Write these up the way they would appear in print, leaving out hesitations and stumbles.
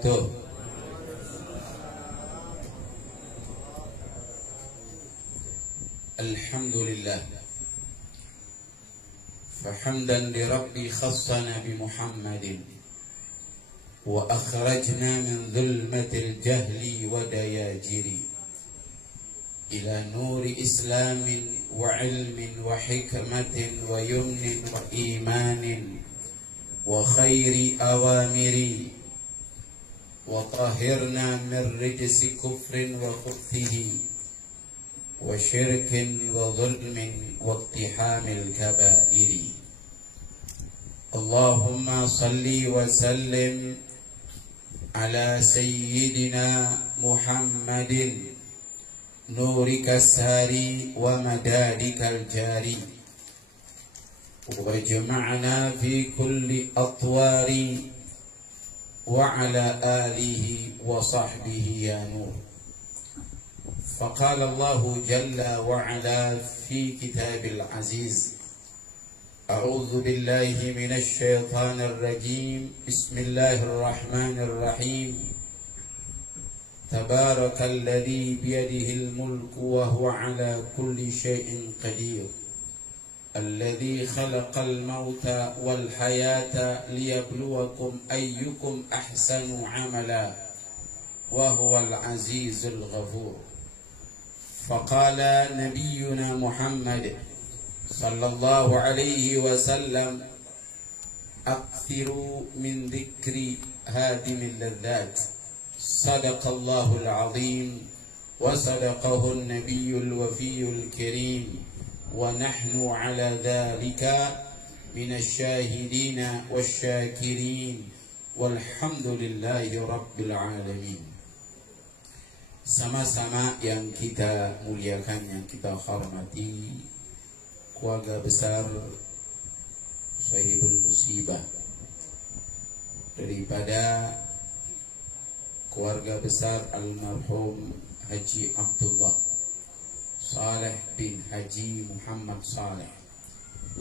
وبركاته. الحمد لله، فحمدا لربي خصنا بمحمد وأخرجنا من ظلمة الجهل ودياجر إلى نور إسلام وعلم وحكمة ويمن وإيمان وخير أوامر، وطهرنا من رجس كفر وخبثه وشرك وظلم واقتحام الكبائر. اللهم صل وسلم على سيدنا محمد نورك الساري ومدادك الجاري، وجمعنا في كل أطوار، وعلى آله وصحبه يا نور. فقال الله جل وعلا في كتاب العزيز: أعوذ بالله من الشيطان الرجيم، بسم الله الرحمن الرحيم. تبارك الذي بيده الملك وهو على كل شيء قدير، الذي خلق الموت والحياة ليبلوكم أيكم أحسن عملا وهو العزيز الغفور. فقال نبينا محمد صلى الله عليه وسلم: أكثروا من ذكر هادم اللذات. صدق الله العظيم وصدقه النبي الوفي الكريم، ونحن على ذلك من الشاهدين والشاكرين، والحمد لله رب العالمين. Sama-sama yang kita muliakan, yang kita hormati, keluarga besar Sahibul Musibah daripada keluarga besar almarhum Haji Abdullah Saleh bin Haji Muhammad Saleh.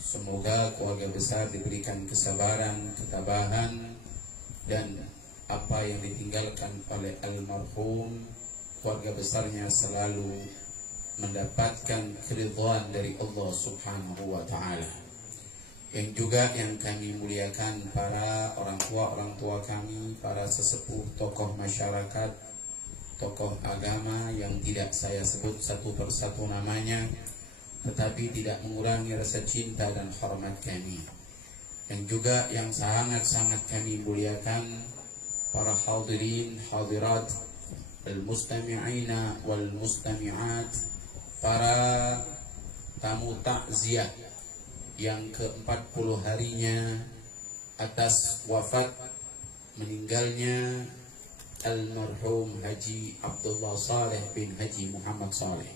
Semoga keluarga besar diberikan kesabaran, ketabahan, dan apa yang ditinggalkan oleh almarhum keluarga besarnya selalu mendapatkan keridhaan dari Allah Subhanahu wa Ta'ala. Yang juga yang kami muliakan para orang tua kami, para sesepuh, tokoh masyarakat, tokoh agama yang tidak saya sebut satu persatu namanya, tetapi tidak mengurangi rasa cinta dan hormat kami. Yang juga yang sangat-sangat kami muliakan para hadirin, hadirat, al-mustami'ina wal-mustami'at, para tamu takziah yang ke-40 harinya atas wafat meninggalnya almarhum Haji Abdullah Saleh bin Haji Muhammad Saleh.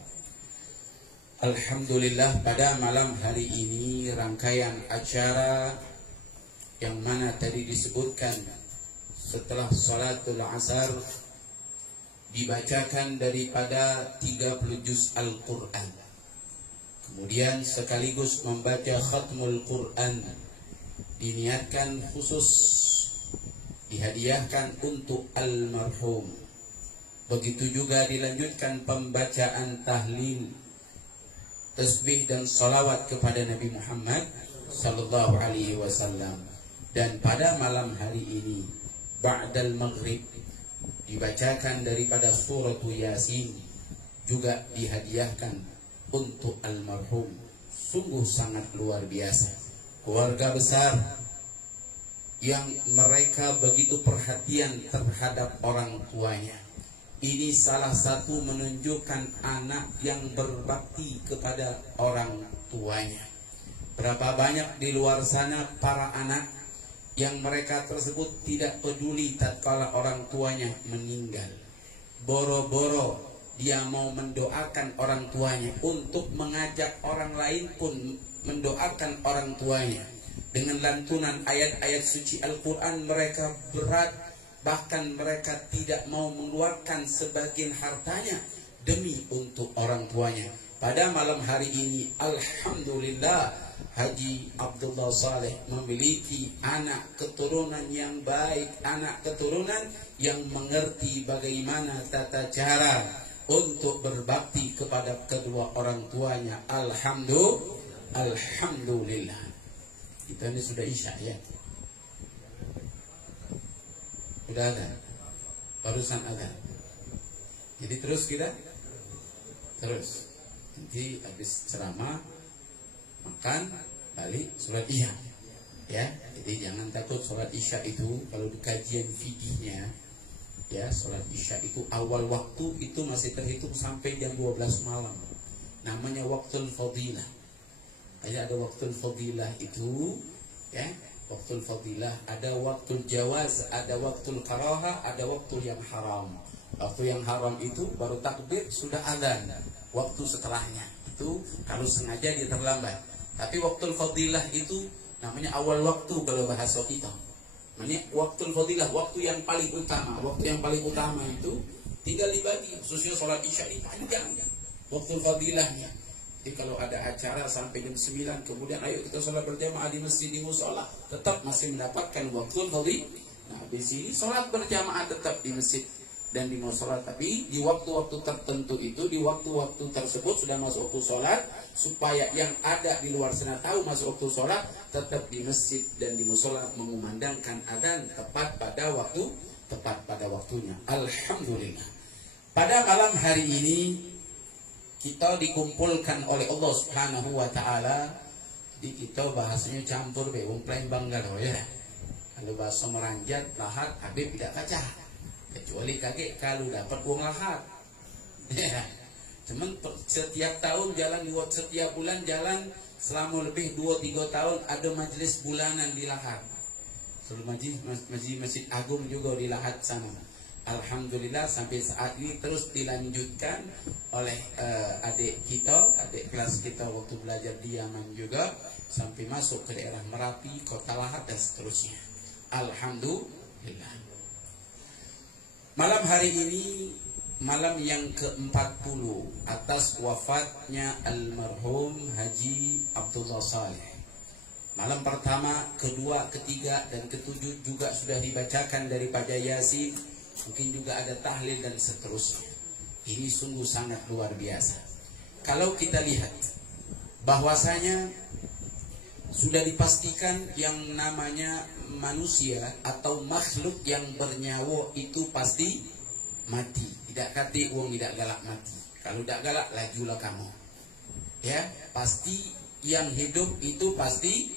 Alhamdulillah, pada malam hari ini rangkaian acara yang mana tadi disebutkan setelah salatul asar dibacakan daripada 30 juz Al-Quran, kemudian sekaligus membaca khatmul Quran, diniatkan khusus dihadiahkan untuk almarhum. Begitu juga dilanjutkan pembacaan tahlil, tasbih dan salawat kepada Nabi Muhammad sallallahu alaihi wasallam. Dan pada malam hari ini ba'dal maghrib dibacakan daripada surah Yasin, juga dihadiahkan untuk almarhum. Sungguh sangat luar biasa, keluarga besar yang mereka begitu perhatian terhadap orang tuanya. Ini salah satu menunjukkan anak yang berbakti kepada orang tuanya. Berapa banyak di luar sana para anak yang mereka tersebut tidak peduli tatkala orang tuanya meninggal. Boro-boro dia mau mendoakan orang tuanya, untuk mengajak orang lain pun mendoakan orang tuanya. Dengan lantunan ayat-ayat suci Al-Quran mereka berat, bahkan mereka tidak mau mengeluarkan sebagian hartanya demi untuk orang tuanya. Pada malam hari ini alhamdulillah Haji Abdullah Saleh memiliki anak keturunan yang baik, anak keturunan yang mengerti bagaimana tata cara untuk berbakti kepada kedua orang tuanya. Alhamdulillah. Kita ini sudah isya ya. Sudah ada. Barusan ada. Jadi terus kita terus. Nanti habis ceramah makan, balik, sholat isya. Ya, jadi jangan takut sholat isya itu kalau di kajian fikihnya, ya sholat isya itu awal waktu itu masih terhitung sampai jam 12 malam. Namanya waktul fadilah. Kayak ada waktul fadilah itu, ya waktul fadilah, ada waktul jawaz, ada waktul karaha, ada waktu yang haram. Waktu yang haram itu baru takbir sudah adzan. Waktu setelahnya itu kalau sengaja dia terlambat. Tapi waktu fadilah itu namanya awal waktu kalau bahasa kita. Namanya waktu fadilah, waktu yang paling utama. Waktu yang paling utama itu tinggal dibagi, khususnya sholat isya ini panjang. Waktu fadilahnya. Jadi kalau ada acara sampai jam 9, kemudian ayo kita sholat berjamaah di masjid, di musola, tetap masih mendapatkan waktu fadilah. Nah, di sini sholat berjamaah tetap di masjid dan di musola, tapi di waktu-waktu tertentu itu, di waktu-waktu tersebut sudah masuk waktu sholat, supaya yang ada di luar sana tahu masuk waktu sholat, tetap di masjid dan di musola mengumandangkan adzan tepat pada waktunya. Alhamdulillah. Pada malam hari ini kita dikumpulkan oleh Allah Subhanahu wa taala. Di kita bahasanya campur wong Palembang galau ya. Kalau bahasa Meranjat lahat Habib tidak kaca. Kecuali kakek kalau dapat uang lahat. Ya. Cuman setiap tahun jalan, setiap bulan jalan selama lebih 2-3 tahun ada majelis bulanan di lahat. Sebelum masjid agung juga di lahat sana. Alhamdulillah sampai saat ini terus dilanjutkan oleh adik kelas kita waktu belajar di Yaman juga sampai masuk ke daerah Merapi, Kota Lahat dan seterusnya. Alhamdulillah. Malam hari ini malam yang ke-40 atas wafatnya almarhum Haji Abdullah Saleh. Malam pertama, kedua, ketiga dan ketujuh juga sudah dibacakan dari Pada Yasin. Mungkin juga ada tahlil dan seterusnya. Ini sungguh sangat luar biasa. Kalau kita lihat bahwasanya sudah dipastikan yang namanya manusia atau makhluk yang bernyawa itu pasti mati. Tidak kati uang tidak galak mati. Kalau tidak galak lajulah kamu. Ya, pasti yang hidup itu pasti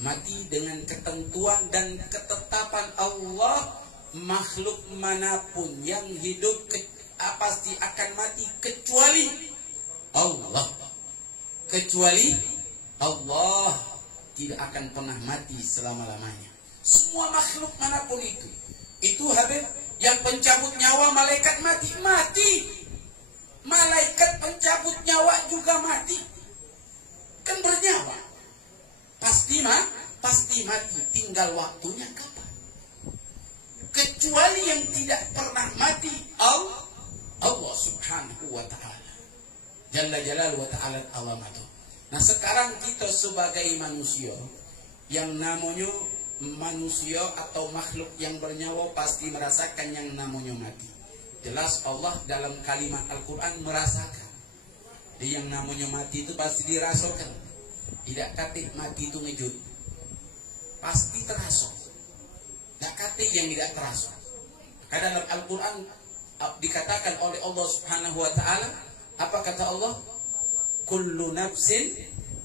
mati dengan ketentuan dan ketetapan Allah. Makhluk manapun yang hidup pasti akan mati kecuali Allah. Kecuali Allah tidak akan pernah mati selama-lamanya. Semua makhluk manapun itu Habib, yang pencabut nyawa malaikat mati. Malaikat pencabut nyawa juga mati. Kan bernyawa. Pasti mati, tinggal waktunya kapan. Kecuali yang tidak pernah mati Allah Subhanahu wa ta'ala. Jalla jalal wa ta'ala alamatu. Nah sekarang kita sebagai manusia, yang namanya manusia atau makhluk yang bernyawa pasti merasakan yang namanya mati. Jelas Allah dalam kalimat Al-Quran merasakan. Jadi yang namanya mati itu pasti dirasakan. Tidak kata mati itu ngejut. Pasti terasa. Tidak kata yang tidak terasa. Karena dalam Al-Quran dikatakan oleh Allah Subhanahu wa ta'ala, apa kata Allah? Kullu nafsin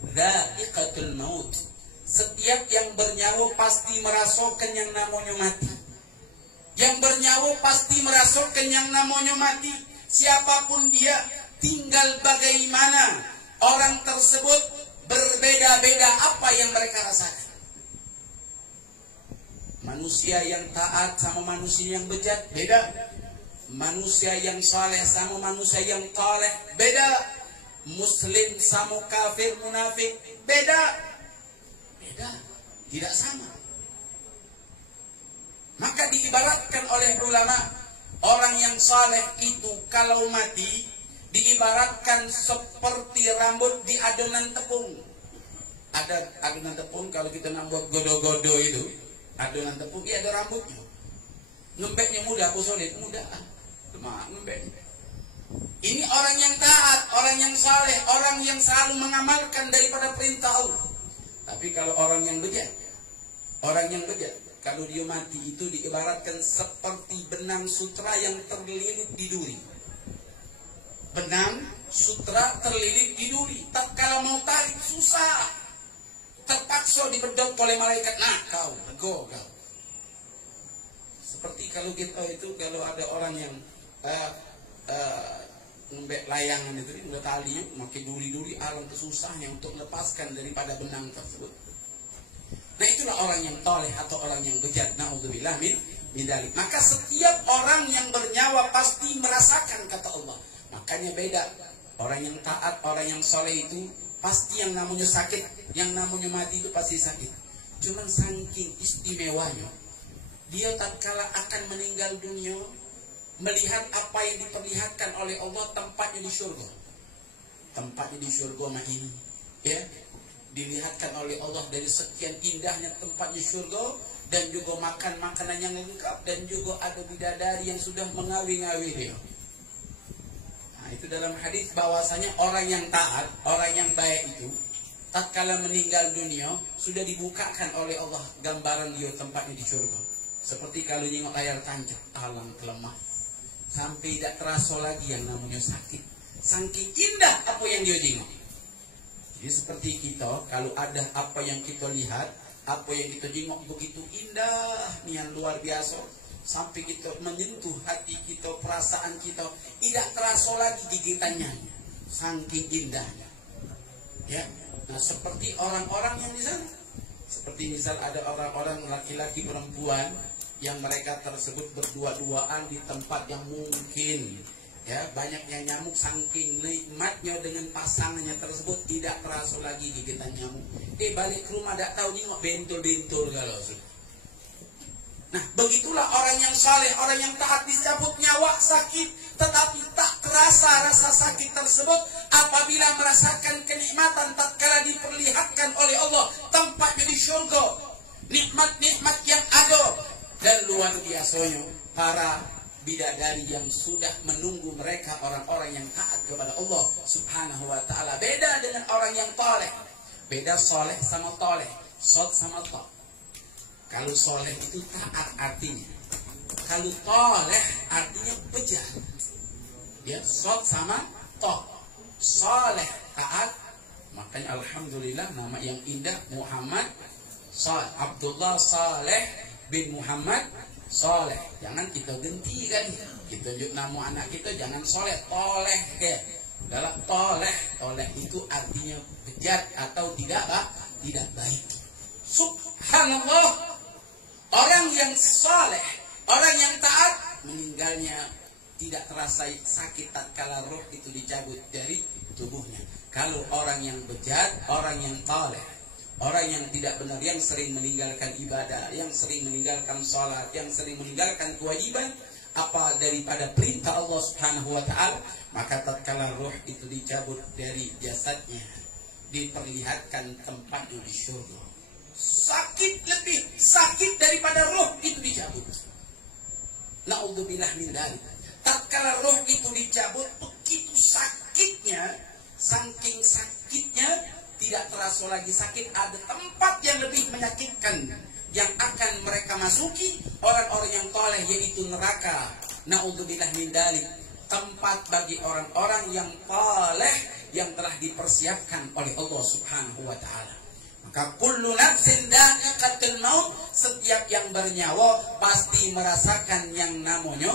dha'iqatul maut. Setiap yang bernyawa pasti merasakan yang namanya mati. Yang bernyawa pasti merasakan yang namanya mati. Siapapun dia, tinggal bagaimana orang tersebut berbeda-beda apa yang mereka rasakan. Manusia yang taat sama manusia yang bejat beda. Manusia yang saleh sama manusia yang taleh beda. Muslim sama kafir munafik beda. Tidak sama. Maka diibaratkan oleh ulama, orang yang saleh itu kalau mati diibaratkan seperti rambut di adonan tepung. Ada adonan tepung, kalau kita nak buat godo-godo itu, adonan tepung, iya ada rambutnya. Ngembeknya mudah, apa sulit? Mudah. Ngembeknya. Ini orang yang taat, orang yang saleh, orang yang selalu mengamalkan daripada perintah Allah. Tapi kalau orang yang bejat, kalau dia mati itu diibaratkan seperti benang sutra yang terlilit di duri. Benang sutra terlilit di duri. Tak kalau mau tarik susah. Terpaksa dibedot oleh malaikat. Nah kau. Seperti kalau kita itu, kalau ada orang yang ngembek layangan itu, udah talinya makin duri-duri, alam kesusahnya untuk lepaskan daripada benang tersebut. Nah itulah orang yang toleh atau orang yang bejat. Na'udzubillah min dalik. Maka setiap orang yang bernyawa pasti merasakan, kata Allah. Makanya beda. Orang yang taat, orang yang soleh itu pasti yang namanya sakit, yang namanya mati itu pasti sakit. Cuman saking istimewanya, dia tatkala akan meninggal dunia, melihat apa yang diperlihatkan oleh Allah tempatnya di surga. Tempatnya di surga mah ini, ya, dilihatkan oleh Allah dari sekian indahnya tempatnya surga, dan juga makan makanan yang lengkap, dan juga ada bidadari yang sudah mengawi-ngawi dia. Nah, itu dalam hadis bahwasanya orang yang taat, orang yang baik itu tatkala meninggal dunia sudah dibukakan oleh Allah gambaran dia tempatnya di surga. Seperti kalau nengok layar tancap, alam kelemah, sampai tidak terasa lagi yang namanya sakit. Saking indah apa yang dia tengok. Jadi seperti kita, kalau ada apa yang kita lihat, apa yang kita tengok begitu indah, nih yang luar biasa, sampai kita menyentuh hati kita, perasaan kita, tidak terasa lagi gigitannya, saking indahnya. Ya, nah seperti orang-orang yang di sana, seperti misal ada orang-orang laki-laki perempuan yang mereka tersebut berdua-duaan di tempat yang mungkin, ya, banyaknya nyamuk, saking nikmatnya dengan pasangannya tersebut tidak terasa lagi gigitan nyamuk. Balik ke rumah tak tahu nengok bentul-bentul kalau. Nah begitulah orang yang saleh, orang yang taat, dicabut nyawa sakit, tetapi tak terasa rasa sakit tersebut apabila merasakan kenikmatan tatkala diperlihatkan oleh Allah tempatnya di surga, nikmat-nikmat yang ada. Dan luar biasanya para bidadari yang sudah menunggu mereka, orang-orang yang taat kepada Allah subhanahu wa ta'ala. Beda dengan orang yang toleh. Beda soleh sama toleh, sod sama to. Kalau soleh itu taat artinya, kalau toleh artinya bejat. Ya, sod sama to. Soleh taat, makanya alhamdulillah nama yang indah Muhammad Saleh, Abdullah Saleh bin Muhammad Saleh. Jangan kita ganti kan, kita tunjuk nama anak kita jangan Soleh, toleh ke. Dalam toleh itu artinya bejat atau tidak baik. Subhanallah, orang yang saleh, orang yang taat, meninggalnya tidak terasa sakit tatkala roh itu dicabut dari tubuhnya. Kalau orang yang bejat, orang yang toleh, orang yang tidak benar, yang sering meninggalkan ibadah, yang sering meninggalkan sholat, yang sering meninggalkan kewajiban apa daripada perintah Allah subhanahu wa ta'ala, maka tatkala roh itu dicabut dari jasadnya, diperlihatkan tempatnya di surga. Sakit lebih sakit daripada roh itu dicabut. Na'udzubillah min dzalik. Tatkala roh itu dicabut, begitu sakitnya, saking sakitnya tidak terasa lagi sakit. Ada tempat yang lebih menyakitkan yang akan mereka masuki orang-orang yang toleh, yaitu neraka. Na'udzubillah min dzalik. Tempat bagi orang-orang yang toleh yang telah dipersiapkan oleh Allah subhanahu wa ta'ala. Maka kullu nafsin dha'iqatul maut, setiap yang bernyawa pasti merasakan yang namanya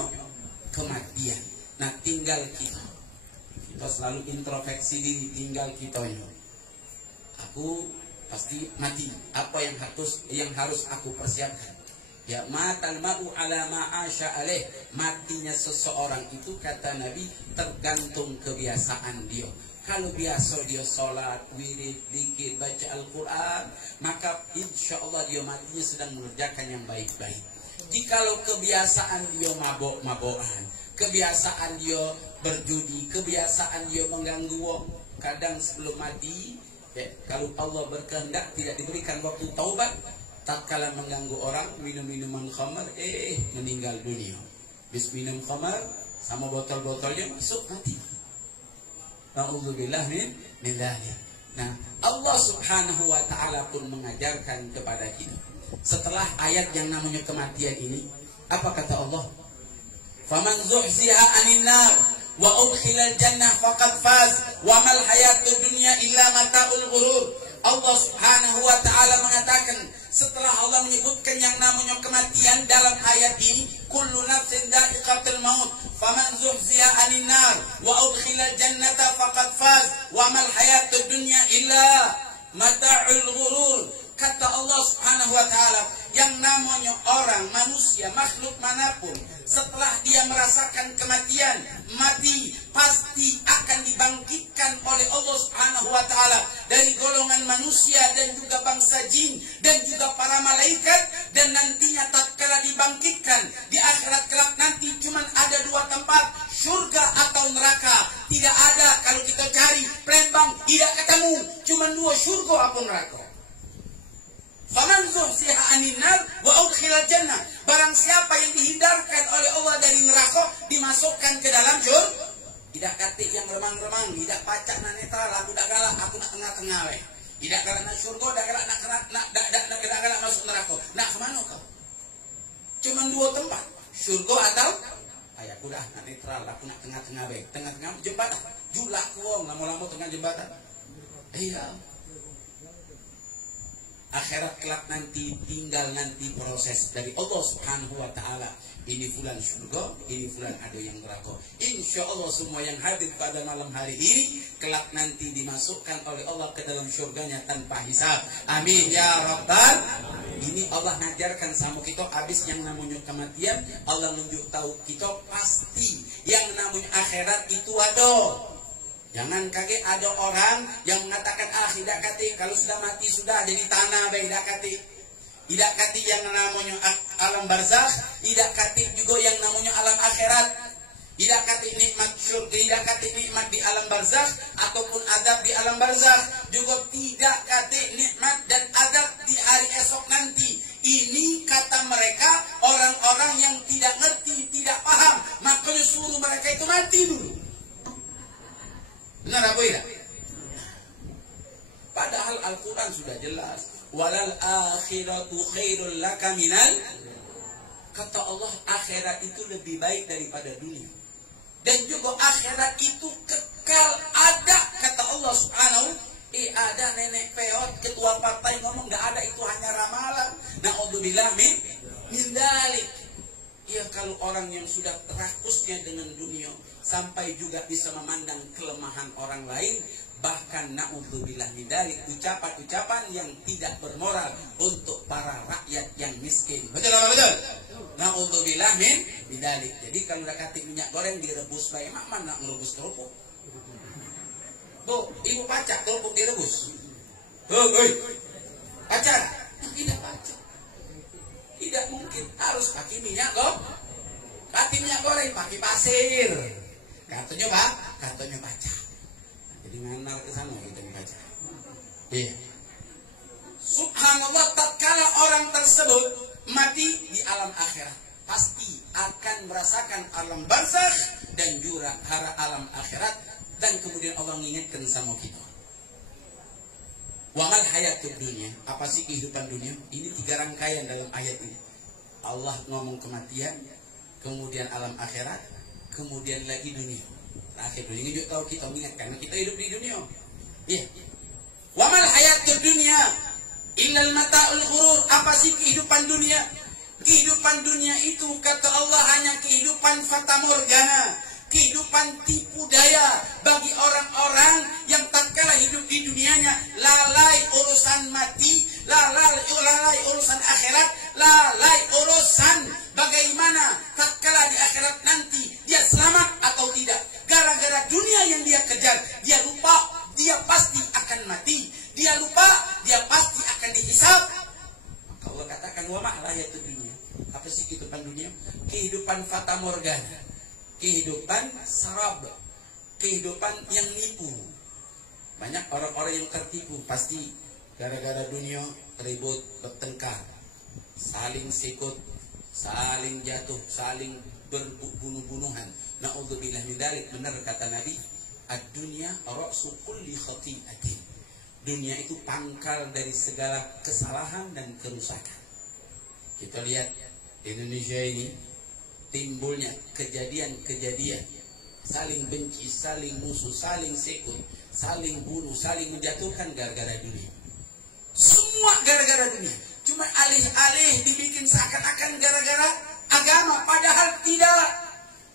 kematian. Nah tinggal kita selalu introspeksi diri, tinggal kita ya. Aku pasti mati. Apa yang harus aku persiapkan? Ya, matal ma'u ala ma'asya alaih. Matinya seseorang itu, kata Nabi, tergantung kebiasaan dia. Kalau biasa dia sholat, wirid, zikir, baca Al-Quran, maka insya Allah dia matinya sedang mengerjakan yang baik-baik. Jikalau kebiasaan dia mabok-mabokan, kebiasaan dia berjudi, kebiasaan dia mengganggu, kadang sebelum mati Ya, kalau Allah berkehendak tidak diberikan waktu taubat, tak kala mengganggu orang minum minuman khamar, meninggal dunia. Bis minum khamar sama botol-botolnya masuk mati. Na'udzubillah min dzalik. Nah, Allah Subhanahu wa taala pun mengajarkan kepada kita. Setelah ayat yang namanya kematian ini, apa kata Allah? Faman zuhziha 'anil nar wa udkhilal jannah faqad faz wa mal hayatud dunya illa mata'ul ghurur. Allah Subhanahu wa taala mengatakan setelah Allah menyebutkan yang namanya kematian dalam ayat ini, kullu nafsin dha'iqatul maut faman zuhziha 'anil nar wa udkhilal jannata faqad faz wa mal hayatud dunya illa mata'ul ghurur. Kata Allah Subhanahu wa taala, yang namanya orang, manusia, makhluk manapun, setelah dia merasakan kematian, mati, pasti akan dibangkitkan oleh Allah Subhanahu wa taala dari golongan manusia dan juga bangsa jin dan juga para malaikat. Dan nantinya tatkala dibangkitkan di akhirat kelak nanti cuma ada dua tempat, surga atau neraka. Tidak ada, kalau kita cari Palembang tidak ketemu, cuma dua, surga atau neraka. Faman zuhziha 'anil nar wa udkhilal jannah. Barang siapa yang dihindarkan oleh Allah dari neraka, dimasukkan ke dalam surga. Tidak katik yang remang-remang, tidak pacak na netral, aku dak galak, aku nak tengah-tengah weh. Tidak galak nak surga, dak galak nak galak masuk neraka. Nak ke mana kau? Cuma dua tempat, surga atau aku dah nak netral, aku nak tengah-tengah weh. Tengah-tengah jembatan. Julak ku wong lama-lama tengah jembatan. Iya. Akhirat kelak nanti tinggal nanti proses dari Allah Subhanahu wa taala. Ini fulan surga, ini fulan ada yang neraka. Insya Allah semua yang hadir pada malam hari ini kelak nanti dimasukkan oleh Allah ke dalam surganya tanpa hisab. Amin ya rabbal. Ini Allah ngajarkan sama kita habis yang namanya kematian. Allah nunjuk tahu kita pasti yang namanya akhirat itu ada. Jangan kaget ada orang yang mengatakan tidak kati kalau sudah mati sudah jadi tanah tidak kati. Tidak kati yang namanya alam barzakh, tidak kati juga yang namanya alam akhirat. Tidak kati nikmat surga, tidak kati nikmat di alam barzakh ataupun adab di alam barzakh, juga tidak kati nikmat dan adab di hari esok nanti. Ini kata mereka orang-orang yang tidak ngerti, tidak paham, makanya suruh mereka itu mati dulu. Benar apa tidak? Padahal Al-Quran sudah jelas. Walal akhiratu khairul laka minal. Kata Allah, akhirat itu lebih baik daripada dunia. Dan juga akhirat itu kekal ada. Kata Allah Subhanahu. Ada nenek peot ketua partai ngomong nggak ada, itu hanya ramalan. Na'udzubillah min dzalik. Ya kalau orang yang sudah terakusnya dengan dunia sampai juga bisa memandang kelemahan orang lain, bahkan na'udzubillah min dzalik, ucapan-ucapan yang tidak bermoral untuk para rakyat yang miskin. Betul apa betul? Na'udzubillah min dzalik. Jadi kalau udah katik minyak goreng direbus baik, mak mana ngerebus kerupuk? Bu, ibu pacak kerupuk direbus. Hoi, pacak? Tidak pacak. Tidak mungkin, harus pakai minyak pakai minyak goreng, pakai pasir. Katanya pak, katanya baca. Jadi nganar ke sana kita baca. Iya. Subhanallah, tatkala orang tersebut mati di alam akhirat, pasti akan merasakan alam barzakh dan juga alam akhirat. Dan kemudian Allah mengingatkan sama kita. Wa mal hayatud dunya, apa sih kehidupan dunia? Ini 3 rangkaian dalam ayat ini. Allah ngomong kematian, kemudian alam akhirat, kemudian lagi dunia. Akhir dunia juga tahu kita mengingatkan kita hidup di dunia. Iya. Wa mal hayatud dunya illal mata'ul ghurur, apa sih kehidupan dunia? Kehidupan dunia itu kata Allah hanya kehidupan fatamorgana. Kehidupan tipu daya bagi orang-orang yang tatkala hidup di dunianya lalai urusan mati, lalai urusan akhirat, lalai urusan bagaimana tatkala di akhirat nanti dia selamat atau tidak. Gara-gara dunia yang dia kejar, dia lupa dia pasti akan mati, dia lupa dia pasti akan dihisab. Maka Allah katakan wa ma'la hayatud dunya. Apa sih kehidupan dunia? Kehidupan fatamorgana. Kehidupan sarab, kehidupan yang nipu. Banyak orang-orang yang tertipu, pasti gara-gara dunia ribut, bertengkar, saling sikut, saling jatuh, saling berbunuh-bunuhan. Na'udzubillah min dzalik. Benar kata Nabi, ad-dunya ra'su kulli khati'atin. Dunia itu pangkal dari segala kesalahan dan kerusakan. Kita lihat Indonesia ini timbulnya kejadian-kejadian saling benci, saling musuh, saling sikut, saling bunuh, saling menjatuhkan gara-gara dunia. Semua gara-gara dunia. Cuma alih-alih dibikin seakan-akan gara-gara agama, padahal tidak.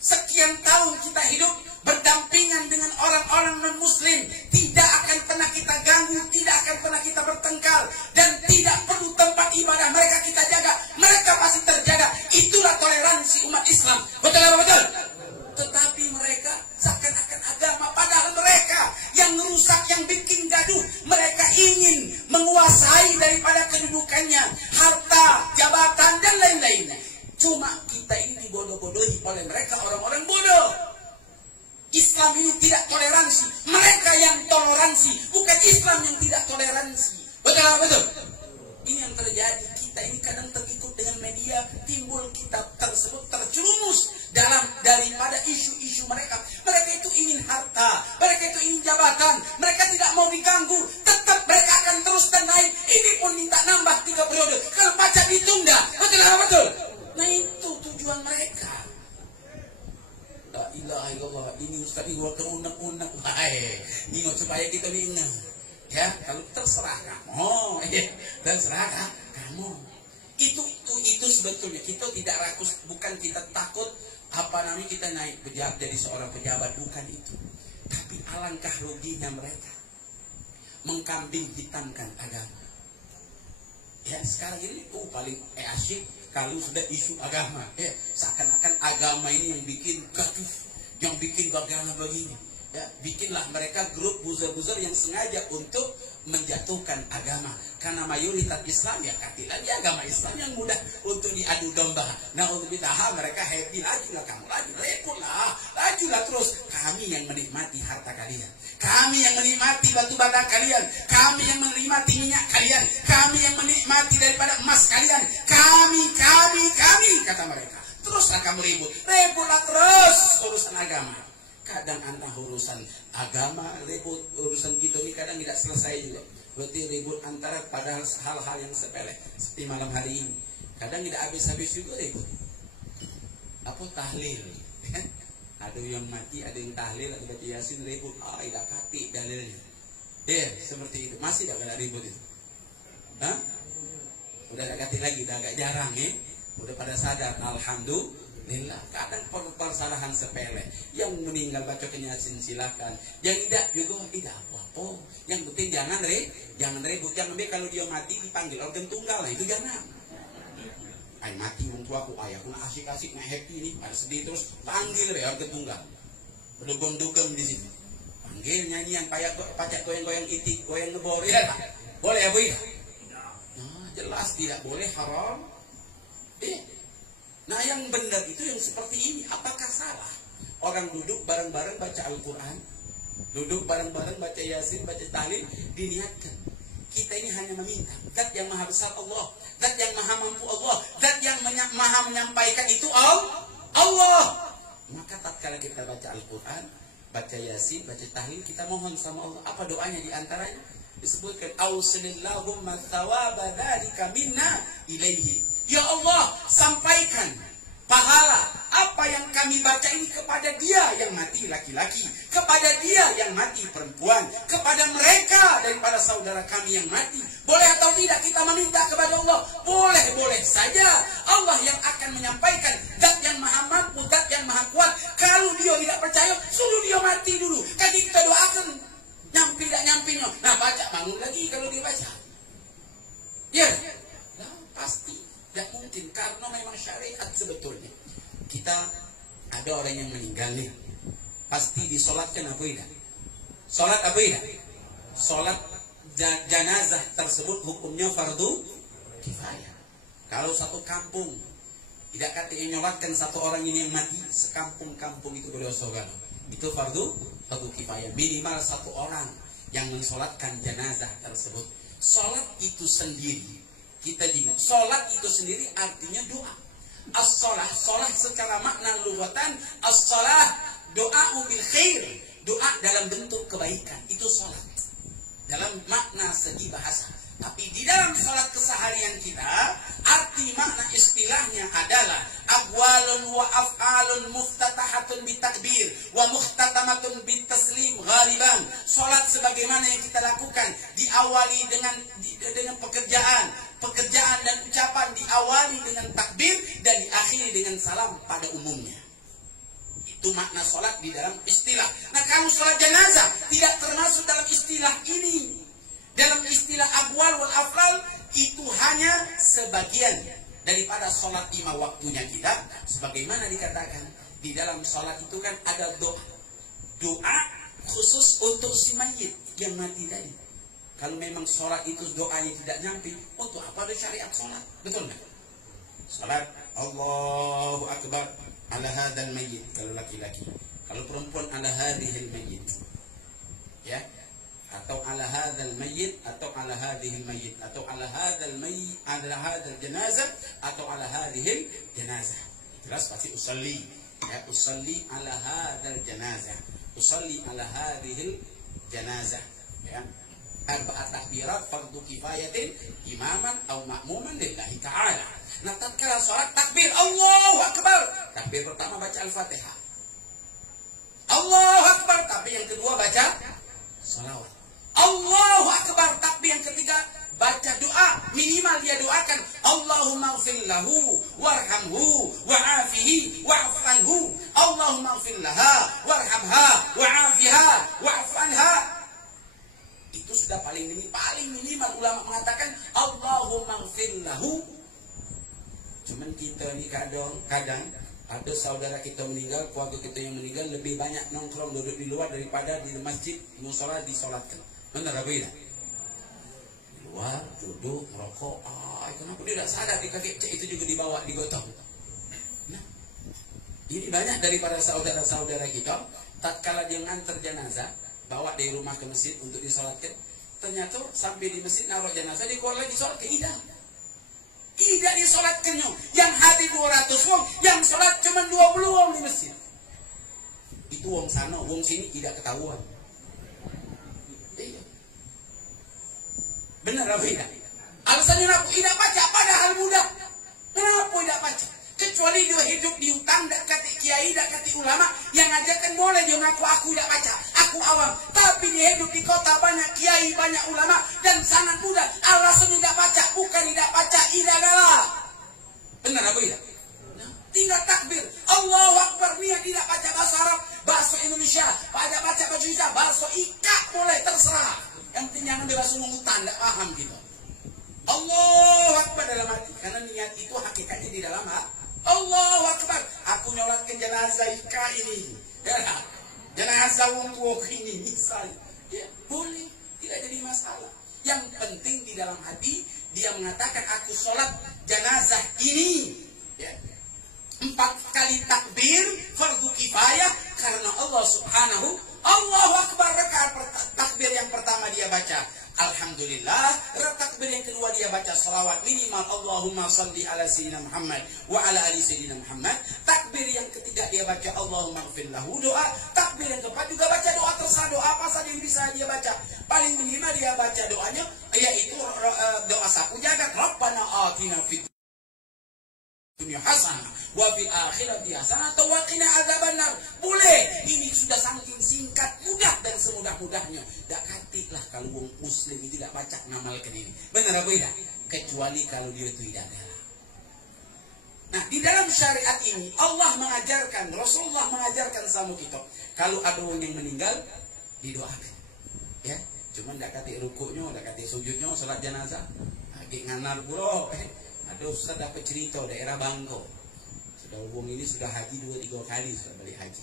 Sekian tahun kita hidup berdampingan dengan orang-orang non-muslim, tidak akan pernah kita ganggu, tidak akan pernah kita bertengkar, dan tidak perlu tempat ibadah mereka kita jaga, mereka pasti terjaga. Itulah toleransi umat Islam. Betul apa betul? Tetapi mereka seakan-akan agama, padahal mereka yang merusak, yang bikin gaduh. Mereka ingin menguasai daripada kedudukannya, harta, jabatan, dan lain-lainnya. Cuma kita ini dibodoh-bodohi oleh mereka, orang-orang bodoh. Islam ini tidak toleransi, mereka yang toleransi, bukan Islam yang tidak toleransi. Betul apa betul? Ini yang terjadi. Kita ini kadang terikut dengan media, timbul kitab tersebut terjerumus dalam daripada isu-isu mereka. Mereka itu ingin harta, mereka itu ingin jabatan, mereka tidak mau diganggu, tetap mereka akan terus dan naik. Ini pun minta nambah 3 periode, kalau baca ditunda. Betul apa betul? Nah itu tujuan mereka. La ilaha illallah. Ini Ustaz ini waktu undang-undang. Ini supaya kita ingat. Ya, kalau terserah kamu, terserah kamu. Itu sebetulnya kita tidak rakus, bukan kita takut kita naik pejabat jadi seorang pejabat, bukan itu. Tapi alangkah ruginya mereka mengkambing hitamkan agama. Ya sekarang ini paling asyik kalau sudah isu agama. Seakan-akan agama ini yang bikin gaduh, yang bikin bagaimana begini. Ya, bikinlah mereka grup buzzer-buzzer yang sengaja untuk menjatuhkan agama. Karena mayoritas Islam ya katilah di agama Islam yang mudah untuk diadu domba. Nah untuk kita mereka happy, lajulah kamu, lajulah terus. Kami yang menikmati harta kalian, kami yang menikmati batu bata kalian, kami yang menikmati minyak kalian, kami yang menikmati daripada emas kalian, kami kata mereka. Teruslah kamu ributlah terus urusan agama. Kadang antara urusan agama, ribut urusan kita ini kadang tidak selesai juga. Berarti ribut antara padahal hal-hal yang sepele. Seperti malam hari ini, kadang tidak habis-habis juga ribut. Apa tahlil? Ada yang mati, ada yang tahlil, ada baca yasin, ribut. Tidak kati dalilnya. Seperti itu. Masih tidak ada ribut itu. Udah tidak kati lagi, udah agak jarang Udah pada sadar, alhamdulillah. Kadang persalahan sepele. Yang meninggal baca yasin silakan. Yang tidak juga tidak apa-apa. Yang penting jangan ribut. Jangan kalau dia mati dipanggil organ tunggal, itu jangan. Mati orang tuaku, ayahku asik-asik happy nih, pada sedih terus panggil organ tunggal. Berdugem-dugem di situ. Panggil nyanyian pacak goyang-goyang itik, goyang ngebor. Ya, boleh ya Bu? Nah, jelas tidak boleh, haram. Nah yang benar itu yang seperti ini. Apakah salah orang duduk bareng-bareng baca Al-Quran, duduk bareng-bareng baca yasin, baca tahlil, diniatkan kita ini hanya meminta Zat yang maha besar Allah, Zat yang maha mampu Allah, Zat yang maha menyampaikan itu Allah. Maka tatkala kita baca Al-Quran, baca yasin, baca tahlil, kita mohon sama Allah. Apa doanya diantaranya? Disebutkan Ausilillahumma thawaba dzalika minna ilaihi. Ya Allah, sampaikan pahala apa yang kami baca ini kepada dia yang mati laki-laki, kepada dia yang mati perempuan, kepada mereka daripada saudara kami yang mati. Boleh atau tidak kita meminta kepada Allah? Boleh saja. Allah yang akan menyampaikan, Zat yang maha mampu, Zat yang maha kuat. Kalau dia tidak percaya, suruh dia mati dulu. Kan kita doakan, nyampi tak nyampinya. Nah baca, bangun lagi kalau dia baca. Ya, pasti. Tidak mungkin, karena memang syariat sebetulnya. Kita ada orang yang meninggal nih, pasti disolatkan apa tidak? Solat apa tidak? Solat jenazah tersebut hukumnya fardu kifayah. Kalau satu kampung tidak katanya nyolatkan satu orang ini yang mati, sekampung-kampung itu berdosa. Itu fardu kifayah. Minimal satu orang yang mensolatkan jenazah tersebut. Solat itu sendiri, kita bingung. Solat itu sendiri artinya doa. As-solah, solah secara makna lughatan, as-solah doa bil khair, doa dalam bentuk kebaikan, itu solat dalam makna segi bahasa. Tapi di dalam salat keseharian kita, arti makna istilahnya adalah aqwalun wa af'alun muftatahatun bitakbir wa muhtatamatun bitaslim ghaliban. Salat sebagaimana yang kita lakukan diawali dengan pekerjaan dan ucapan, diawali dengan takbir dan diakhiri dengan salam pada umumnya. Itu makna salat di dalam istilah. Nah, kalau salat jenazah tidak termasuk dalam istilah ini. Dalam istilah aqwal wal af'al itu hanya sebagian daripada salat 5 waktunya kita. Sebagaimana dikatakan di dalam salat itu kan ada doa khusus untuk si mayit yang mati tadi. Kalau memang salat itu doanya tidak nyampe, untuk apa ada syariat salat? Betul nggak? Salat Allahu Akbar ala hadzal mayyit kalau laki-laki. Kalau perempuan ala hadhil mayyit. Ya. Atau ala hadzal mayyit atau ala hadhil mayyit atau ala hadzal mayyit ala hadzal janazah atau ala hadhil janazah. Jelas pasti usalli. Ya, usalli ala hadzal janazah. Usalli ala hadhil janazah. Ya. Arba'at takbirat fardu kifayatin imaman atau ma'muman lillahi ta'ala. Nah, tatkala salat takbir Allahu Akbar. Takbir pertama baca Al-Fatihah. Allahu Akbar, tapi yang kedua baca salawat. Allahu Akbar, takbir yang ketiga baca doa, minimal dia doakan Allahumma ighfir lahu warhamhu wa'afihi wa'fu anhu. Allahumma ighfir laha warhamha wa'afiha wa'fu anha. Itu sudah paling minimal ulama mengatakan Allahumma ighfir lahu. Cuman kita ni kadang ada saudara kita meninggal, keluarga kita yang meninggal lebih banyak nongkrong duduk di luar daripada di masjid musola disolatkan. Benar apa tidak? Di luar duduk merokok. Kenapa dia tidak sadar di kaki itu juga dibawa digotong? Nah, ini banyak daripada saudara-saudara kita. Tatkala dia nganter jenazah, bawa dari rumah ke masjid untuk disolatkan, ternyata sampai di masjid naruh jenazah, dia keluar lagi solat ke tidak disolatkannya. Yang hadir 200 wong, yang solat cuma 20 wong di masjid. Itu wong sana, wong sini tidak ketahuan. Iya. Benar apa tidak? Alasannya apa? Tidak baca, padahal mudah. Kenapa tidak baca? Kecuali dia hidup di hutan, tak kata kiai, tak kata ulama, yang ajarkan boleh dia mengaku aku tidak baca, aku awam. Tapi dia hidup di kota, banyak kiai, banyak ulama, dan sangat mudah. Alasan tidak baca, bukan tidak baca, tidak adalah. Benar apa tidak? Tinggal takbir, Allahu Akbar, niat tidak baca bahasa Arab, bahasa Indonesia, baca bahasa Indonesia, bahasa Ika boleh, terserah. Yang penting jangan dia bahasa hutan, tidak paham gitu. Allahu Akbar dalam hati, karena niat itu hakikatnya di dalam hati. Allahu Akbar, aku nyolatkan jenazah Ika ini, ya, jenazah wong ini misalnya, ya, boleh, tidak jadi masalah. Yang penting di dalam hati dia mengatakan aku sholat jenazah ini, ya, 4 kali takbir fardu kifayah karena Allah Subhanahu. Allahu Akbar, rakaat takbir yang pertama dia baca Alhamdulillah, takbir yang kedua dia baca salawat minimal Allahumma salli ala sayyidina Muhammad wa ala ali sayyidina Muhammad. Takbir yang ketiga dia baca Allahumma ighfir lahu, doa. Takbir yang keempat juga baca doa, terserah doa apa saja yang bisa dia baca. Paling minimal dia baca doanya yaitu doa sapu jagat, Rabbana atina fid dunya hasanah wa fil akhirati hasanah wa qina adzabannar. Boleh, ini sudah saking singkat, mudah dan semudah-mudahnya. Tak katiklah kalau wong muslim itu tidak baca ngamalkan ini. Benar apa tidak? Kecuali kalau dia itu tidak ada. Nah, di dalam syariat ini Allah mengajarkan, Rasulullah mengajarkan sama kita, kalau ada orang yang meninggal didoakan. Ya, cuma tidak kata rukuknya, tidak kata sujudnya, salat jenazah. Lagi nganar pura. Ada ustaz dapat cerita daerah Bangko. Sudah hubung ini sudah haji 2-3 kali sudah balik haji.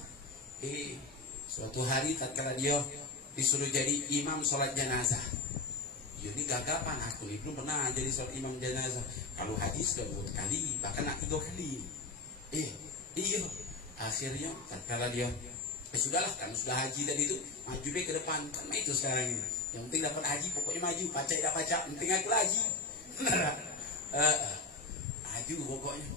Suatu hari tatkala dia disuruh jadi imam sholat jenazah. Jadi gagapan aku ini belum pernah jadi sholat imam jenazah. Kalau haji sudah 2 kali, bahkan 3 kali. Iya. Akhirnya tatkala dia sudahlah kan sudah haji tadi itu maju ke depan, karena itu sekarang ini Yang penting dapat haji, pokoknya maju. Baca tidak baca, penting aku haji. Maju pokoknya.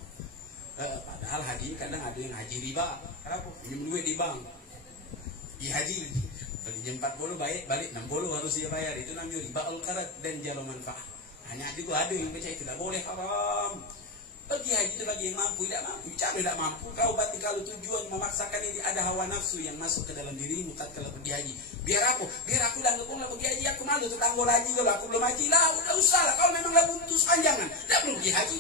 Padahal haji kadang ada yang haji riba. Kenapa? Pinjam duit di bank. Di haji. Belinya 40 balik 60 harus dia bayar. Itu namanya riba al-qarad dan jalur manfaat. Hanya juga ada yang baca itu tidak boleh, haram. Pergi haji itu bagi yang mampu, tidak mampu. Cara tidak mampu, kau berarti kalau tujuan memaksakan ini ada hawa nafsu yang masuk ke dalam dirimu tatkala pergi haji. Biar apa? Biar aku dah ngepung pergi haji, aku malu tuh tanggul haji kalau aku belum haji lah, udah usah lah. Kalau memang lah buntu sepanjangan, tidak perlu pergi haji.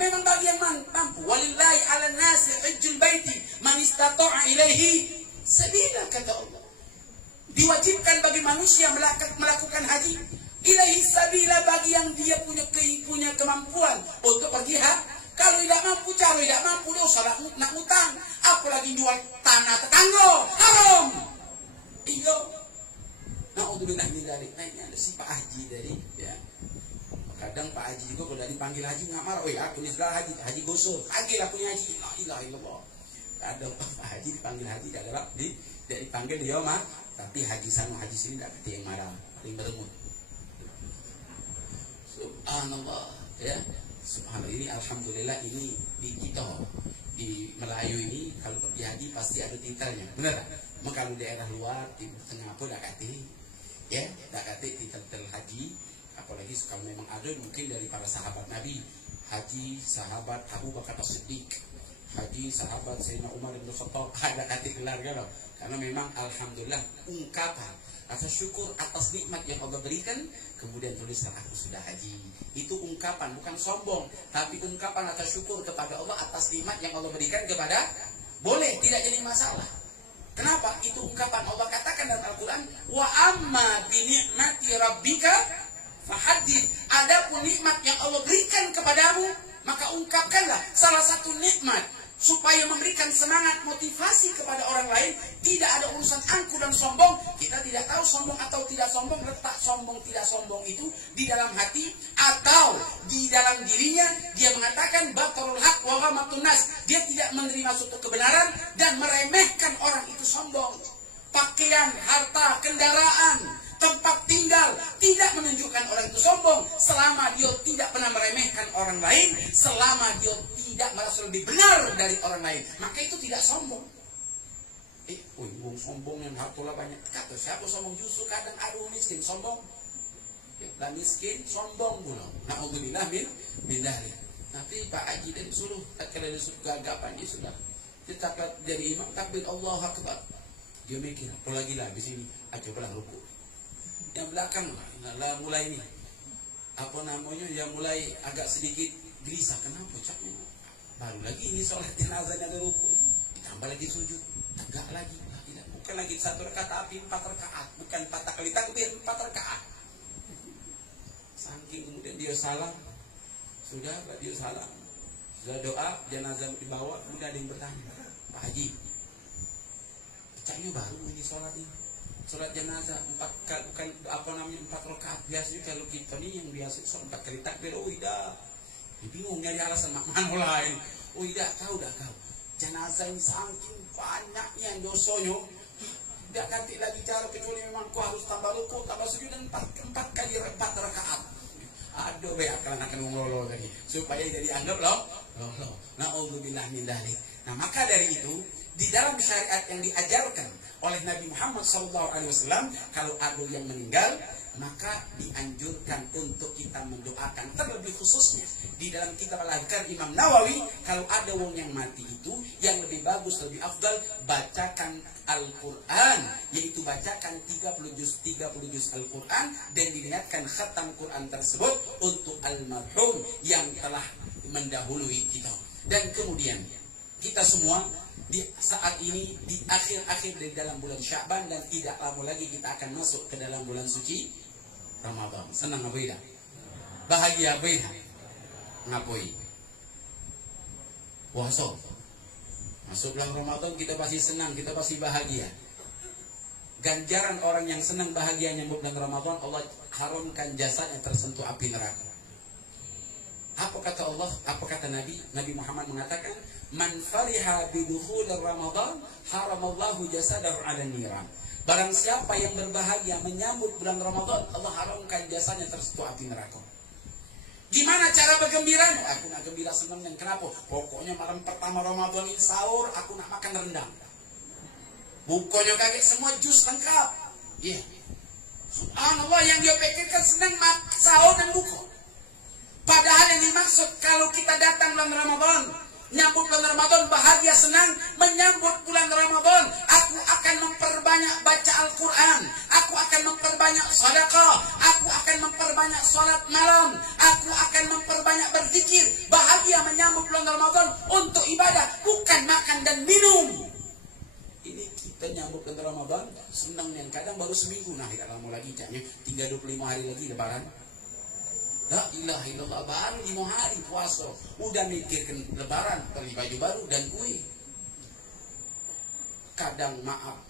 Memang bagi yang mampu. Walillahi ala nasi hajjul baiti man istata'a ilaihi sabila, kata Allah. Diwajibkan bagi manusia melakukan haji ilaihi sabila, bagi yang dia punya kemampuan untuk pergi haji. Kalau tidak mampu, cara tidak mampu, dosa nak utang, apalagi jual tanah tetangga, haram. Iya. Nah, untuk dinahnya dari, ini ada si Pak Haji dari, ya. Kadang Pak Haji juga kalau dipanggil haji nggak marah, aku ini sudah haji gosok, haji lah punya haji, la ilaha illallah. Kadang Pak Haji dipanggil haji, tidak dipanggil dia mah, tapi haji sana haji sini tidak kata yang marah, paling bertemu. Subhanallah, ya. Subhanallah, ini alhamdulillah ini di kita di Melayu ini kalau pergi haji pasti ada titelnya, benar tak? Maka kalau daerah luar timur tengah pun tak kata, ya, tak kata titel haji. Apalagi kalau memang ada mungkin dari para sahabat Nabi, haji sahabat Abu Bakar As-Siddiq, haji sahabat Sayyidina Umar bin Khattab, ada kata gelarnya loh. Karena memang alhamdulillah ungkapan atas syukur atas nikmat yang Allah berikan, kemudian tulislah aku sudah haji. Itu ungkapan, bukan sombong, tapi ungkapan atas syukur kepada Allah atas nikmat yang Allah berikan kepada, boleh, tidak jadi masalah. Kenapa? Itu ungkapan. Allah katakan dalam Al-Quran, wa amma bi ni'mati rabbika fahadid. Adapun nikmat yang Allah berikan kepadamu, maka ungkapkanlah. Salah satu nikmat supaya memberikan semangat motivasi kepada orang lain, tidak ada urusan angku dan sombong. Kita tidak tahu sombong atau tidak sombong, letak sombong tidak sombong itu di dalam hati atau di dalam dirinya. Dia mengatakan batarul haq wa ghamatun nas, dia tidak menerima suatu kebenaran dan meremehkan orang itu sombong. Pakaian, harta, kendaraan, tempat tinggal tidak menunjukkan orang itu sombong selama dia tidak pernah meremehkan orang lain, selama dia tidak merasa lebih benar dari orang lain, maka itu tidak sombong. Wong sombong yang hartolah banyak. Kata siapa sombong? Justru kadang aduh miskin sombong. Lah miskin sombong pula. Na'udzubillah min dzalik. Tapi Pak Haji dan suruh tatkala disuruh gagapan dia sudah. Dia takkan jadi imam takbir Allahu Akbar. Dia mikir, apa lagi lah di sini? Cobalah ruku. Yang belakang lah mulai ini apa namanya, yang mulai agak sedikit gelisah. Kenapa caknya? Baru lagi ini sholat jenazah ada ruku, ditambah lagi sujud, tegak lagi. Tidak, bukan lagi 1 rakaat tapi 4 rakaat, bukan 4 kali takbir, 4 rakaat. Saking kemudian dia salam, sudah dia salam, sudah doa, jenazah dibawa, kemudian ada yang bertanya, Pak Haji, caknya baru ini sholat ini. Sholat jenazah 4 bukan apa namanya 4 rakaat. Biasanya kalau kita nih yang biasa sholat 4 kali takbir, tidak. Bingung nyari alasan mana lain. Tidak tahu dah kau. Jenazah ini saking banyaknya dosanya, tidak ganti lagi cara kecuali memang kau harus tambah ruku, tambah sujud dan 4 kali 4 rakaat. Aduh be akan ngololo tadi supaya jadi anggap loh. Na'udzubillah min dzalik. Nah, maka dari itu di dalam syariat yang diajarkan oleh Nabi Muhammad SAW, kalau ada yang meninggal, maka dianjurkan untuk kita mendoakan. Terlebih khususnya di dalam kitab Al-Adhkar Imam Nawawi, kalau ada wong yang mati itu, yang lebih bagus, lebih afdal, bacakan Al-Quran, yaitu bacakan 30 juz Al-Quran, dan diniatkan khatam Quran tersebut untuk almarhum yang telah mendahului kita. Dan kemudian kita semua di saat ini di akhir-akhir dari dalam bulan Sya'ban, dan tidak lama lagi kita akan masuk ke dalam bulan suci Ramadan. Senang apa tidak? Bahagia apa tidak? Ngapoi? Puasa. Masuk bulan Ramadan kita pasti senang, kita pasti bahagia. Ganjaran orang yang senang bahagianya bulan Ramadan, Allah haramkan jasadnya tersentuh api neraka. Apa kata Allah? Apa kata Nabi? Nabi Muhammad mengatakan, man fariha bidukhul Ramadan haramallahu jasadahu 'ala niran. Barang siapa yang berbahagia menyambut bulan Ramadan, Allah haramkan jasanya tersentuh api neraka. Gimana cara bergembiranya? Aku nak gembira senang. Kenapa? Pokoknya malam pertama Ramadan ini sahur, aku nak makan rendang. Bukannya kaget semua jus lengkap. Iya. Yeah. Subhanallah, yang dia pikirkan senang sahur dan buka. Padahal yang dimaksud kalau kita datang bulan Ramadan, nyambut bulan Ramadan, bahagia senang menyambut bulan Ramadan, aku akan memperbanyak baca Al-Quran, aku akan memperbanyak sedekah, aku akan memperbanyak salat malam, aku akan memperbanyak berzikir. Bahagia menyambut bulan Ramadan untuk ibadah, bukan makan dan minum. Ini kita nyambut bulan Ramadan senang, yang kadang baru seminggu, nah tidak lama lagi caknya, tinggal 25 hari lagi lebaran. La ilaha illallah, baru 5 hari puasa, udah mikirkan lebaran, beli baju baru dan kue. Kadang maaf,